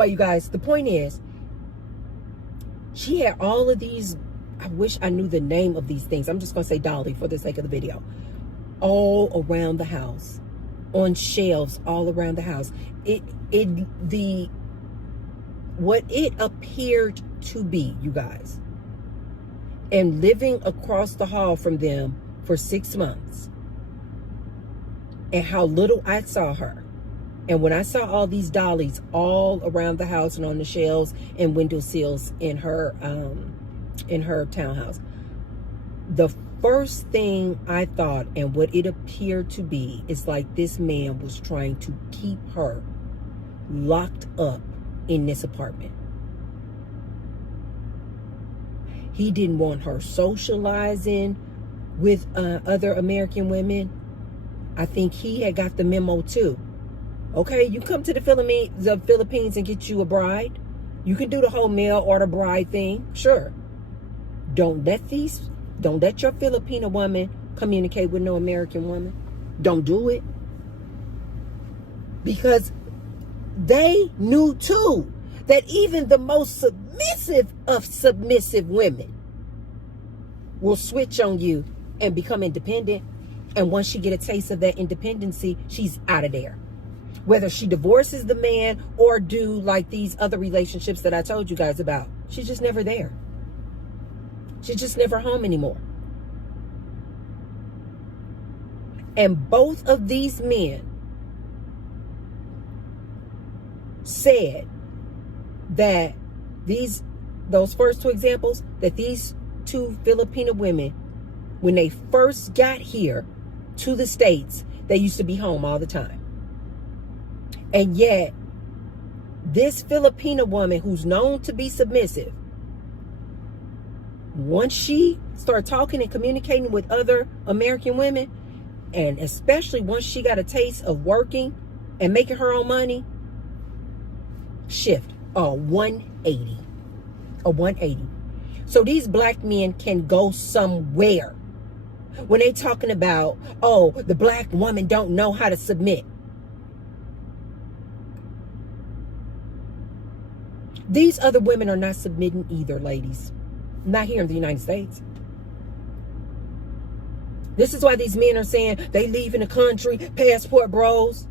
But you guys, the point is, she had all of these, I wish I knew the name of these things. I'm just going to say dolly for the sake of the video. All around the house. On shelves all around the house. What it appeared to be, you guys, and living across the hall from them for 6 months, and how little I saw her. And when I saw all these dollies all around the house and on the shelves and windowsills in her townhouse, the first thing I thought, and what it appeared to be, is like this man was trying to keep her locked up in this apartment. He didn't want her socializing with other American women. I think he had got the memo too. Okay, you come to the Philippines and get you a bride. You can do the whole male order bride thing, sure. Don't let your Filipino woman communicate with no American woman. Don't do it. Because they knew too that even the most submissive of submissive women will switch on you and become independent. And once she get a taste of that independency, she's out of there. Whether she divorces the man or do like these other relationships that I told you guys about, she's just never there. She's just never home anymore. And both of these men said that those first two examples, that these two Filipino women, when they first got here to the States, they used to be home all the time. And yet, this Filipino woman who's known to be submissive, once she started talking and communicating with other American women, and especially once she got a taste of working and making her own money, shift a 180. A 180. So these black men can go somewhere. When they talking about, oh, the black woman don't know how to submit. These other women are not submitting either, ladies. Not here in the United States. This is why these men are saying they leaving the country, passport bros.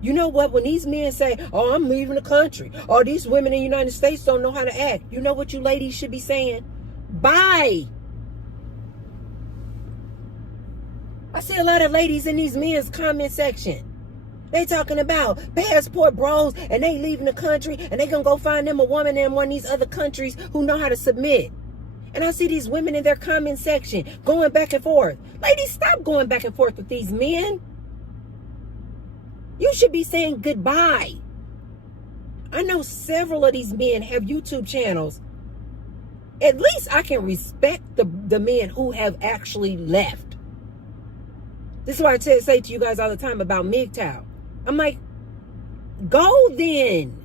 You know what? When these men say, oh, I'm leaving the country, or these women in the United States don't know how to act, you know what you ladies should be saying? Bye. I see a lot of ladies in these men's comment section. They talking about passport bros, and they leaving the country, and they gonna go find them a woman in one of these other countries who know how to submit. And I see these women in their comment section going back and forth. Ladies, stop going back and forth with these men. You should be saying goodbye. I know several of these men have YouTube channels. At least I can respect the men who have actually left. This is why I say to you guys all the time about MGTOW. I'm like, go then.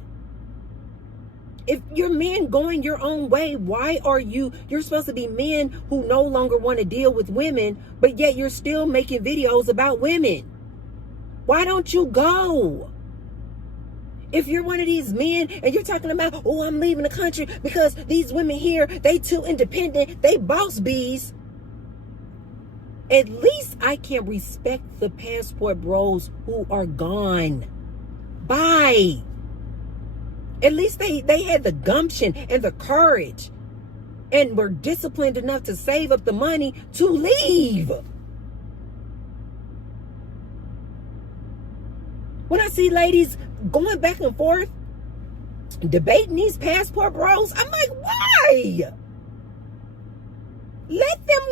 If you're men going your own way, why are you're supposed to be men who no longer want to deal with women, but yet you're still making videos about women. Why don't you go? If you're one of these men and you're talking about, oh, I'm leaving the country because these women here, they too independent, they boss bees. At least I can respect the passport bros who are gone. Bye. At least they had the gumption and the courage and were disciplined enough to save up the money to leave. When I see ladies going back and forth, debating these passport bros, I'm like, why? Let them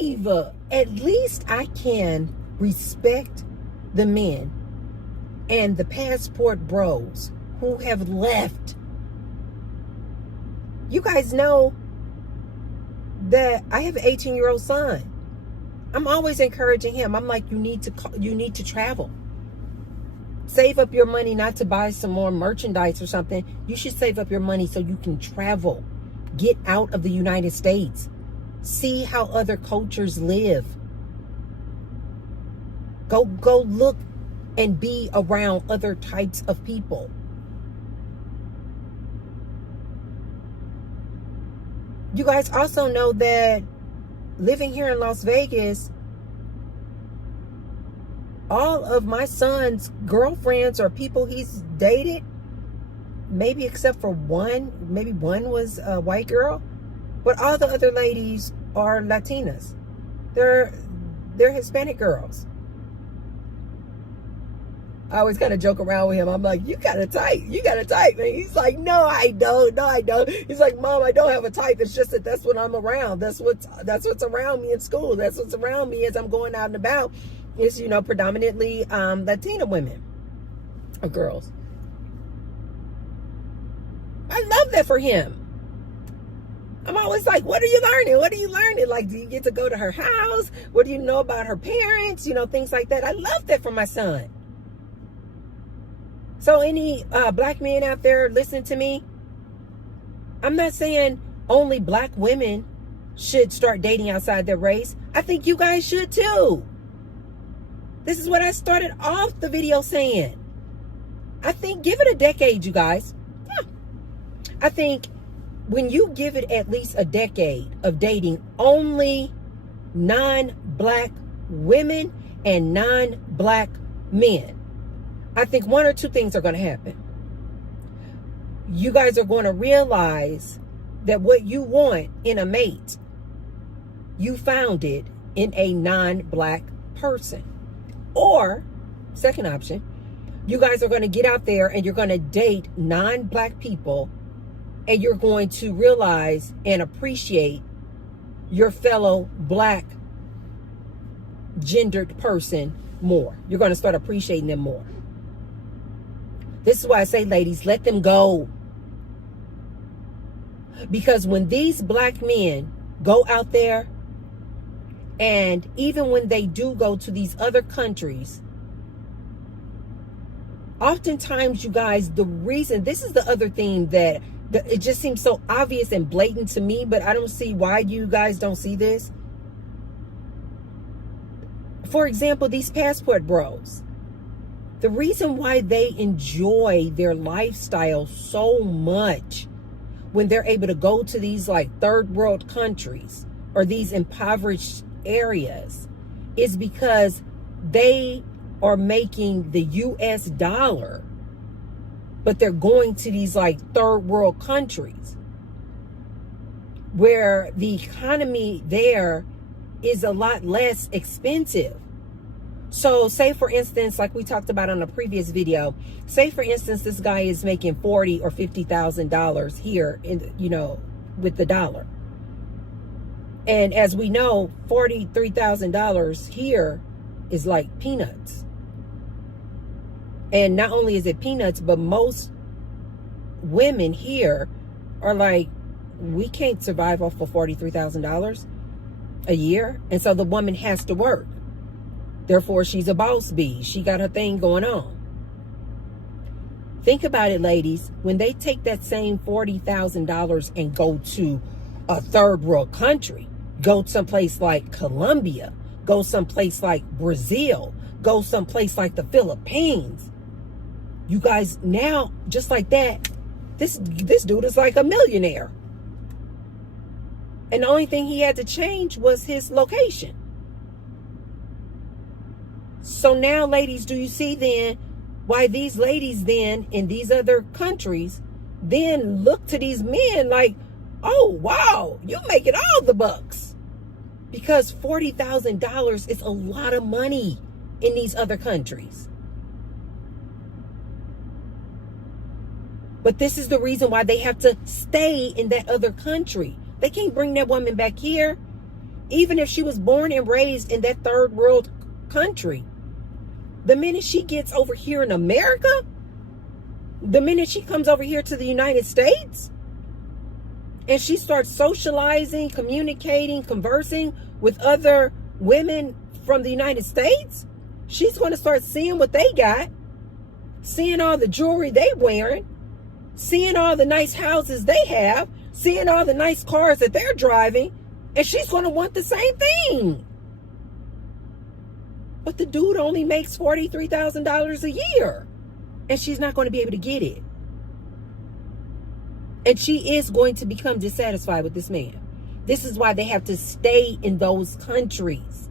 leave. At least I can respect the men and the passport bros who have left. You guys know that I have an 18-year-old son. I'm always encouraging him. I'm like, you need to travel. Save up your money not to buy some more merchandise or something. You should save up your money so you can travel. Get out of the United States. See how other cultures live. Go look and be around other types of people. You guys also know that living here in Las Vegas, all of my son's girlfriends or people he's dated, maybe except for one, maybe one was a white girl, but all the other ladies are Latinas. They're Hispanic girls. I always kind of joke around with him. I'm like, you got a type. You got a type. And he's like, no, I don't. No, I don't. He's like, Mom, I don't have a type. It's just that that's what I'm around. That's what's around me in school. That's what's around me as I'm going out and about. Is, you know, predominantly Latina women or girls. I love that for him. I'm always like, what are you learning? What are you learning? Like, do you get to go to her house? What do you know about her parents? You know, things like that. I love that for my son. So any black men out there listening to me, I'm not saying only black women should start dating outside their race. I think you guys should too. This is what I started off the video saying. I think give it a decade, you guys. Yeah. I think when you give it at least a decade of dating only non-black women and non-black men, I think one or two things are going to happen. You guys are going to realize that what you want in a mate, you found it in a non-black person. Or, second option, you guys are going to get out there and you're going to date non-black people, and you're going to realize and appreciate your fellow black gendered person more. You're going to start appreciating them more. This is why I say, ladies, let them go. Because when these black men go out there, and even when they do go to these other countries, oftentimes, you guys, the reason, this is the other thing that it just seems so obvious and blatant to me, but I don't see why you guys don't see this. For example, these passport bros. The reason why they enjoy their lifestyle so much when they're able to go to these like third world countries or these impoverished areas is because they are making the US dollar, but they're going to these like third world countries where the economy there is a lot less expensive. So say for instance, like we talked about on a previous video, say for instance, this guy is making $40,000 or $50,000 here in, you know, with the dollar. And as we know, $43,000 here is like peanuts. And not only is it peanuts, but most women here are like, we can't survive off of $43,000 a year. And so the woman has to work. Therefore, she's a boss bee. She got her thing going on. Think about it, ladies. When they take that same $40,000 and go to a third world country, go someplace like Colombia, go someplace like Brazil, go someplace like the Philippines, you guys, now, just like that, this dude is like a millionaire. And the only thing he had to change was his location. So now, ladies, do you see then why these ladies then in these other countries then look to these men like, oh, wow, you're making all the bucks? Because $40,000 is a lot of money in these other countries. But this is the reason why they have to stay in that other country. They can't bring that woman back here. Even if she was born and raised in that third world country. The minute she gets over here in America, the minute she comes over here to the United States, and she starts socializing, communicating, conversing with other women from the United States, she's going to start seeing what they got, seeing all the jewelry they wearing, seeing all the nice houses they have, seeing all the nice cars that they're driving, and she's going to want the same thing. But the dude only makes $43,000 a year, and she's not going to be able to get it. And she is going to become dissatisfied with this man. This is why they have to stay in those countries.